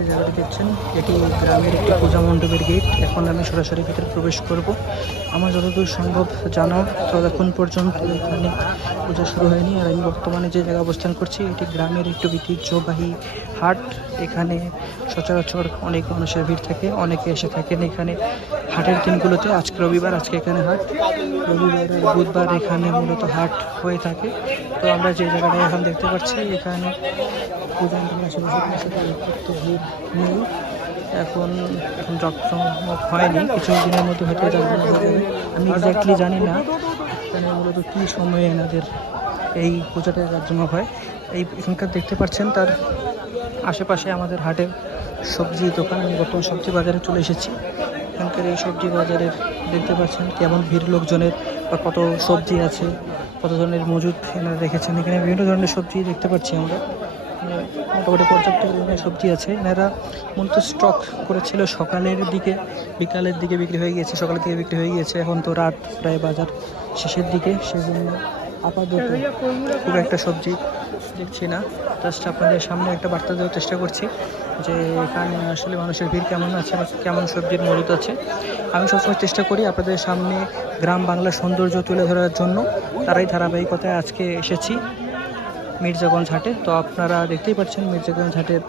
যে জায়গাটি দেখছেন এটি গ্রামের একটি পূজা মণ্ডপের গেট। এখন আমি সরাসরি ভিতরে প্রবেশ করব। আমার যতদূর সম্ভব জানা ততক্ষণ পর্যন্ত এখানে পূজা শুরু হয়নি। আর আমি বর্তমানে যে জায়গায় অবস্থান করছি এটি গ্রামের একটু ঐতিহ্যবাহী হাট। এখানে সচরাচর অনেক মানুষের ভিড় থাকে, অনেকে এসে থাকেন এখানে হাটের দিনগুলোতে। আজকে রবিবার, আজকে এখানে হাট। রবিবার আর বুধবার এখানে মূলত হাট হয়ে থাকে। তো আমরা যে জায়গাটা এখন দেখতে পাচ্ছি এখানে পূজার আশেপাশে ভিড় নেই। এখন এখন জমজমক হয়নি, কিছু দিনের মধ্যে হয়তো জমজমক হয়ে যাবে। আমি এক্স্যাক্টলি জানি না এখানে মূলত কী সময়ে এনাদের এই পূজাটা জাঁকজমক হয়। এই এখানকার দেখতে পাচ্ছেন তার আশেপাশে আমাদের হাটের সবজি দোকান। আমি বর্তমান সবজি বাজারে চলে এসেছি। এখানকার এই সবজি বাজারের দেখতে পাচ্ছেন কেমন ভিড় লোকজনের, বা কত সবজি আছে, কত ধরনের মজুদ এনারা রেখেছেন। এখানে বিভিন্ন ধরনের সবজি দেখতে পাচ্ছি আমরা, মোটামুটি পর্যাপ্ত পরিমাণে সবজি আছে। এনারা মূলত স্টক করেছিল সকালের দিকে, বিকালের দিকে বিক্রি হয়ে গিয়েছে, সকালের দিকে বিক্রি হয়ে গিয়েছে। এখন তো রাত প্রায় বাজার শেষের দিকে, সেজন্য আপাতত খুব একটা সবজি দেখছি না। জাস্ট আপনাদের সামনে একটা বার্তা দেওয়ার চেষ্টা করছি যে এখানে আসলে মানুষের ভিড় কেমন আছে, কেমন সবজির মজুদ আছে। আমি সবসময় চেষ্টা করি আপনাদের সামনে গ্রাম বাংলার সৌন্দর্য তুলে ধরার জন্য। তারাই ধারাবাহিকতায় আজকে এসেছি মির্জাগঞ্জ হাটে। তো আপনারা দেখতেই পাচ্ছেন মির্জাগঞ্জ হাটের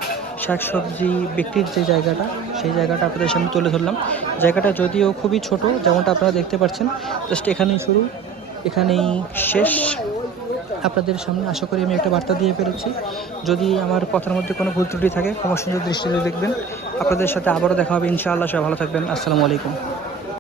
শাকসবজি বিক্রির যে জায়গাটা, সেই জায়গাটা আপনাদের সামনে তুলে ধরলাম। জায়গাটা যদিও খুবই ছোট, যেমনটা আপনারা দেখতে পাচ্ছেন, জাস্ট এখানেই শুরু, এখানেই শেষ। আপনাদের সামনে আশা করি আমি একটা বার্তা দিয়ে পেরেছি। যদি আমার কথার মধ্যে কোনো ভুল ত্রুটি থাকে ক্ষমা সুন্দর দৃষ্টিতে দেখবেন। আপনাদের সাথে আবারও দেখা হবে ইনশাআল্লাহ। সবাই ভালো থাকবেন। আসসালামু আলাইকুম।